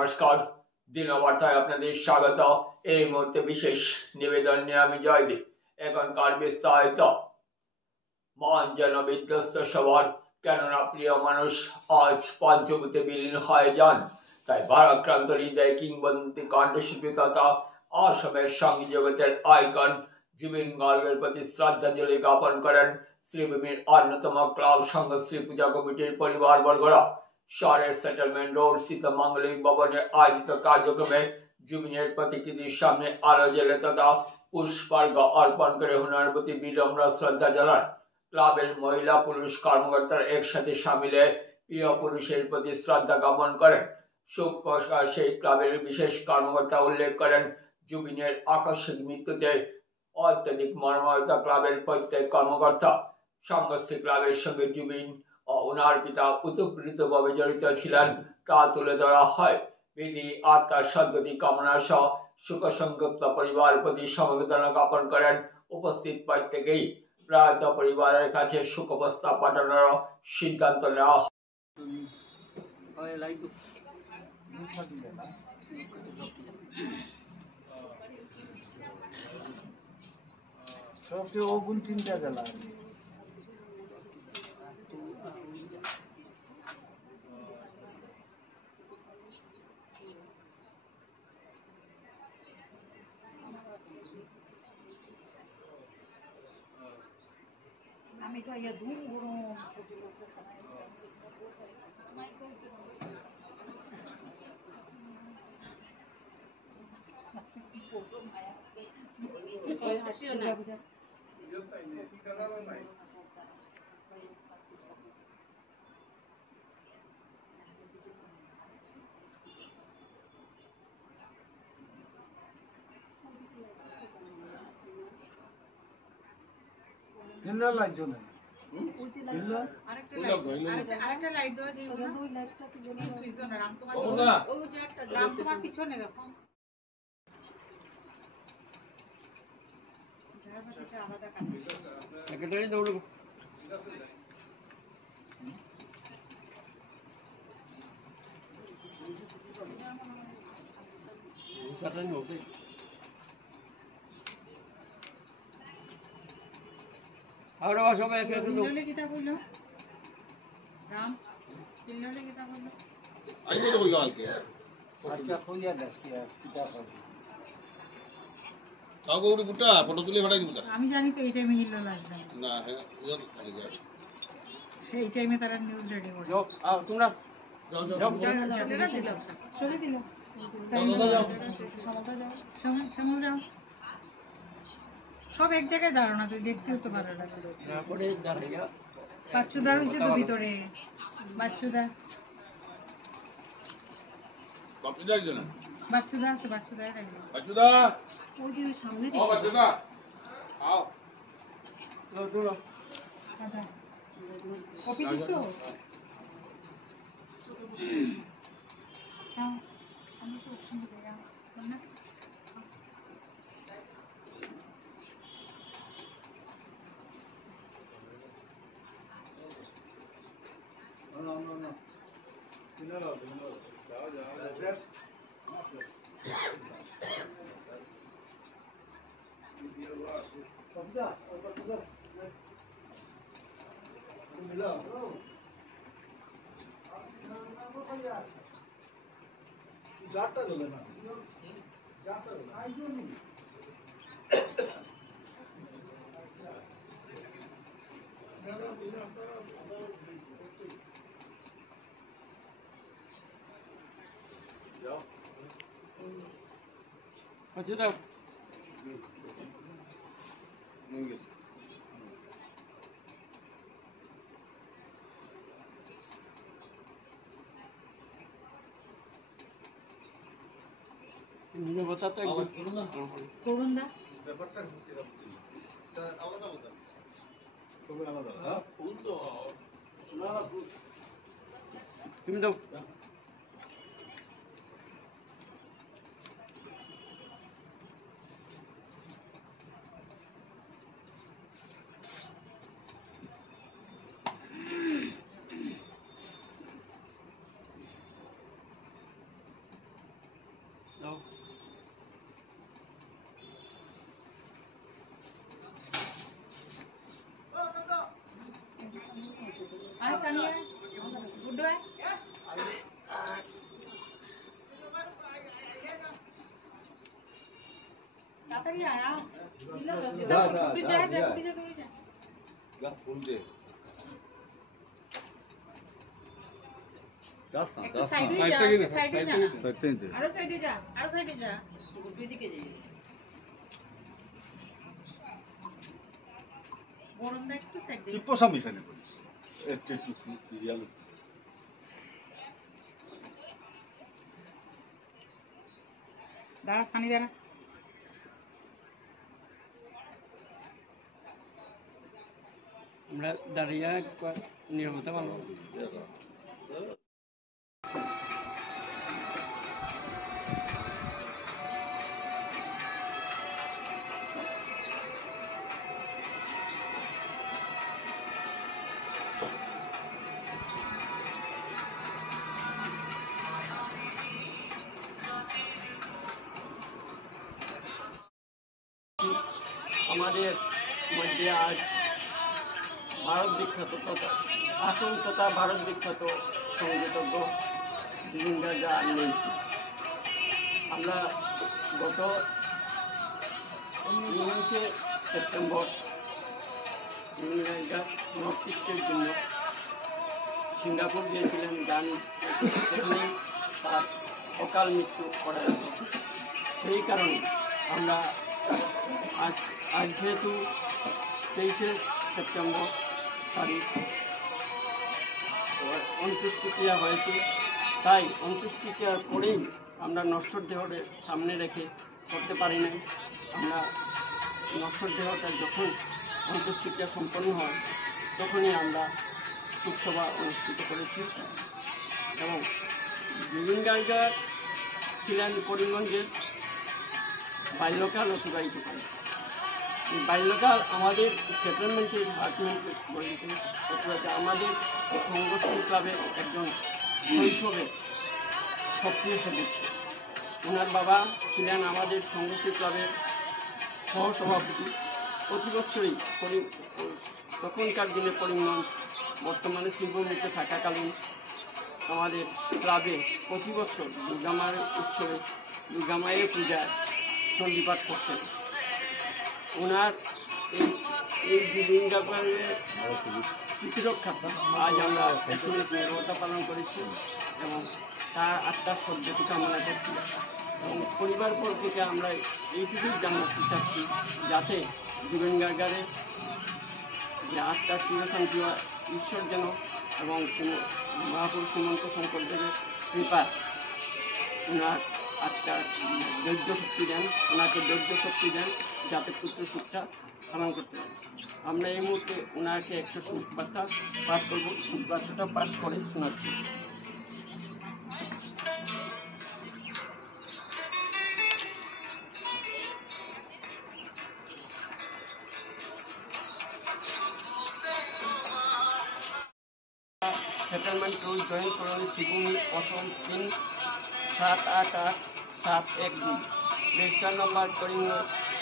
নমস্কার, দিনবার্তায় আপনাদের স্বাগত। এই মুহূর্তে বিশেষ নিবেদন নিয়ে আমি জয়দীপ। এখনকার বিস্তারিত। মন যেন বিধ্বস্ত সবার, কেননা প্রিয় মানুষ আজ পঞ্চভূতে বিলীন হয়ে যান। তাই ভারাক্রান্ত হৃদয় কিংবদন্তি কণ্ঠশিল্পী তথা অসমের সঙ্গীত জগতের আইকন জুবিন গার্গের প্রতি শ্রদ্ধাঞ্জলি জ্ঞাপন করেন শ্রীভূমির অন্যতম ক্লাব সংঘ শ্রী পূজা কমিটির পরিবারবর্গরা। শহরের সেটেলমেন্ট রোড স্থিত মাঙ্গলিক ভবনে আয়োজিত কার্যক্রমে জুবিনের প্রতিকৃতির সামনে আলো জ্বেলে তথা পুষ্পার্ঘ অর্পণ করে হুনার প্রতি বিনম্র শ্রদ্ধা জানান। ক্লাবের মহিলা পুরুষ কর্মকর্তারা একসাথে সামিলে প্রিয় পুরুষের প্রতি শ্রদ্ধা জ্ঞাপন করেন। শোক প্রকাশে ক্লাবের বিশেষ কর্মকর্তা উল্লেখ করেন, জুবিনের আকস্মিক মৃত্যুতে অত্যধিক মর্মাহত ক্লাবের প্রত্যেক কর্মকর্তা। সংঘশ্রী ক্লাবের সঙ্গে জুবিন ও ওনার পিতা ওতপ্রোতভাবে জড়িত ছিলেন তা তুলে ধরা হয়। বিধি আত্মার সদ্গতি কামনা সহ শোকসন্তপ্ত পরিবারের প্রতি সমবেদনা জ্ঞাপন করেন উপস্থিত প্রত্যেকেই। প্রয়াত পরিবারের কাছে শোক প্রস্তাব পাঠানোর সিদ্ধান্ত নেওয়া হয়। সবচেয়ে ওগুন চিন্তা জেলা আমি তো ইয়া ধুম গরম হাসিও না দিনরা লাগছো না আরেকটা লাইট দেওয়া যায় না ওই লাইটটা তো বলি সুইচ দাও না রাম তোমার পিছনে দেখো যারা কিছু আলাদা কাজ সেক্রেটারি দৌড়ো সাটান হোসে আর সবাই একে একে তো পিল্ললে কিতা বললো রাম পিল্ললে কিতা বললো আইবো তো কই কালকে আচ্ছা কইয়া দেখ কিটা করবি তাও গৌরী বুটা ফটো তুলে পাঠাই দিবি আমি জানি তো এই টাইমে হিল্লোল আসবে না হ্যাঁ ইজন আগে যা এই টাইমে তারা নিউজ রেডি করবে যাও তোমরা যাও যাও চলে দিল সমল যাও সব এক জায়গায় দাঁড়ানো না তুই দেখতেও তো ভালো লাগে তারপরে দাঁড়াইয়া বাচ্চুদার হয়েছে তো ভিতরে বাচ্চুদা বাপি যাই না বাচ্চুদা আছে বাচ্চুদা রাখবে বাচ্চুদা ওই যে সামনে ও বাচ্চুদা আও লো দূর আচ্ছা কপি দিছো হ্যাঁ আমি তো শুনতে যাই না No. जाता दो ना जाता दो आई जो नहीं আচ্ছা দাও নিয়ে গেছে নিজে বলতে একদম করুন দা ব্যাপারটা ঘুরতে যাচ্ছে তা আলাদা আলাদা সবাই আলাদা হ্যাঁ ফুল তো না ফুল তুমি দাও তাড়াতাড়ি আয় আ। যা, যা, দৌড়ে যা, যা, যা। দৌড়ে যা, দৌড়ে যা। যা ফুল দে যাস না একটু যাস না সাইডে সাইড যা, থেকে একটু যা, সাইডে সাইড যা। থেকে যা। সত্যি দে আরো সাইডে যা, আরো সাইডে যা। বরন্দা একটু সাইডে। চিপ্পো সামনে এখানে করিস একটু একটু সিরিয়াল দাঁড়া সানি দাঁড়া। আমরা দাঁড়িয়ে একবার নীরবতা পালন করি। আমাদের মধ্যে আজ ভারত বিখ্যাত তথা আসন তথা ভারত বিখ্যাত সঙ্গীতজ্ঞ জুবিন গার্গ আর নেই। আমরা গত 19শে সেপ্টেম্বর জুবিন গার্গ নর্থ ইস্টের জন্য সিঙ্গাপুর গিয়েছিলেন গান সেখানে তার অকাল মৃত্যু করা গেছে। সেই কারণে আমরা আজ যেহেতু 23শে সেপ্টেম্বর তারিখ অন্ত্যেষ্টিক্রিয়া হয়েছে, তাই অন্ত্যেষ্টিক্রিয়ার পরেই আমরা নশ্বর দেহটা সামনে রেখে করতে পারি নাই। আমরা নশ্বর দেহটা যখন অন্ত্যেষ্টিক্রিয়া সম্পন্ন হয় তখনই আমরা শোকসভা অনুষ্ঠিত করেছি। এবং জুবিন গার্গ ছিলেন করিমগঞ্জের, বাল্যকাল অতিবাহিত করেন। এই বাল্যকাল আমাদের সেটেলমেন্টের ডিপার্টমেন্টের বলিতে আমাদের সংগঠন ক্লাবের একজন শৈশবের সক্রিয় সদস্য। ওনার বাবা ছিলেন আমাদের সংগঠন ক্লাবের সহসভাপতি। প্রতি বছরই তখনকার দিনে করিমগঞ্জ বর্তমানে শিবভূমিতে থাকাকালীন আমাদের ক্লাবে প্রতি বছর দুর্গামায়ের উৎসবে দুর্গামায়ের পূজায় চণ্ডীপাঠ করতেন। ওনার এই জুবিন গার্গের স্মৃতিরক্ষার্থে আজ আমরা একটি নীরবতা পালন করেছি এবং তার আত্মার সদ্গতি কামনা করছি। এবং পরিবার পর থেকে আমরা এইটুকুই জানাতে চাচ্ছি যাতে জুবিন গার্গের যে আত্মার চিরশান্তি হয় ঈশ্বর যেন এবং মহাপুরুষ শ্রীমন্ত শঙ্করদেবের কৃপা ওনার আত্মার ধৈর্য শক্তি দেন, ওনাকে ধৈর্য শক্তি দেন যাতে পুত্র সুখটা পালন করতে পারে। আমরা এই মুহূর্তে ওনাকে একটা সুখবার্তা পাঠ করব, সুখবার্তাটা পাঠ করে শোনাচ্ছি। Settlement road joint colony Shivbhumi Assam 3788712 register number Karim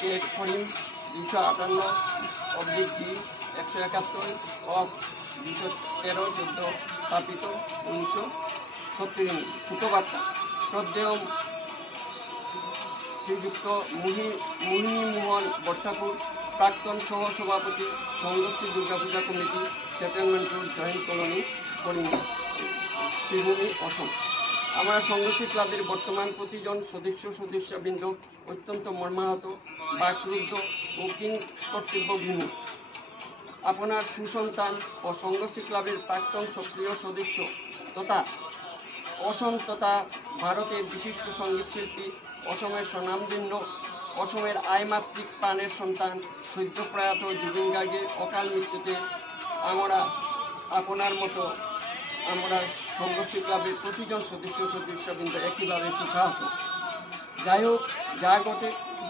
258/G 171 of 213/14 স্থাপিত 1970। সুখবার্তা শ্রদ্ধেয় শ্রীযুক্ত মোহিনীমোহন ভট্টাকুর, প্রাক্তন সহ-সভাপতি সংঘশ্রী Durga Puja committee, settlement road joint colony Karimganj Sreebhumi অসম। আমরা সংঘশ্রী ক্লাবের বর্তমান প্রতিজন সদস্যবৃন্দ অত্যন্ত মর্মাহত, বাকরুদ্ধ ও কিং কর্তব্যবিমূঢ়। আপনার সুসন্তান ও সংঘশ্রী ক্লাবের প্রাক্তন সক্রিয় সদস্য তথা অসম তথা ভারতের বিশিষ্ট সঙ্গীতশিল্পী, অসমের স্বনামধন্য, অসমের আয়মাতৃক প্রাণের সন্তান সদ্যপ্রয়াত জুবিন গার্গের অকাল মৃত্যুতে আমরা আপনার মতো আমরা সংঘশ্রী ক্লাবের প্রতিজন সদস্যবৃন্দ একইভাবে শোকাহত। যাই হোক,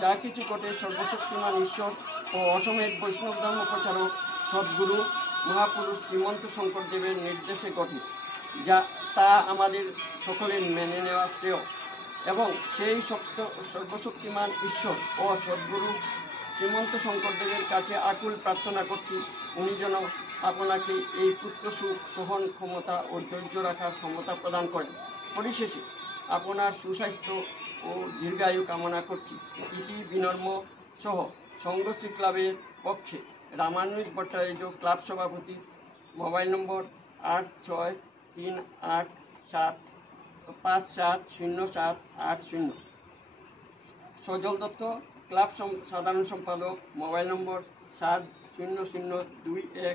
যা কিছু ঘটে সর্বশক্তিমান ঈশ্বর ও অসমের বৈষ্ণব ধর্ম প্রচারক সদ্গুরু মহাপুরুষ শ্রীমন্ত শঙ্করদেবের নির্দেশে ঘটে, তা আমাদের সকলের মেনে নেওয়া শ্রেয়। এবং সেই সর্বশক্তিমান ঈশ্বর ও সদ্গুরু শ্রীমন্ত শঙ্করদেবের কাছে আকুল প্রার্থনা করছি, উনি যেন আপনাকে এই পুত্র সুখ সহন ক্ষমতা ও ধৈর্য রাখার ক্ষমতা প্রদান করেন। পরিশেষে আপনার সুস্বাস্থ্য ও দীর্ঘায়ু কামনা করছি। ইতি বিনম্র সহ সংঘশ্রী ক্লাবের পক্ষে রামানুজ ভট্টাচার্য ক্লাব সভাপতি। মোবাইল নম্বর 863857570780। সজল দত্ত ক্লাব সাধারণ সম্পাদক। মোবাইল নম্বর 7002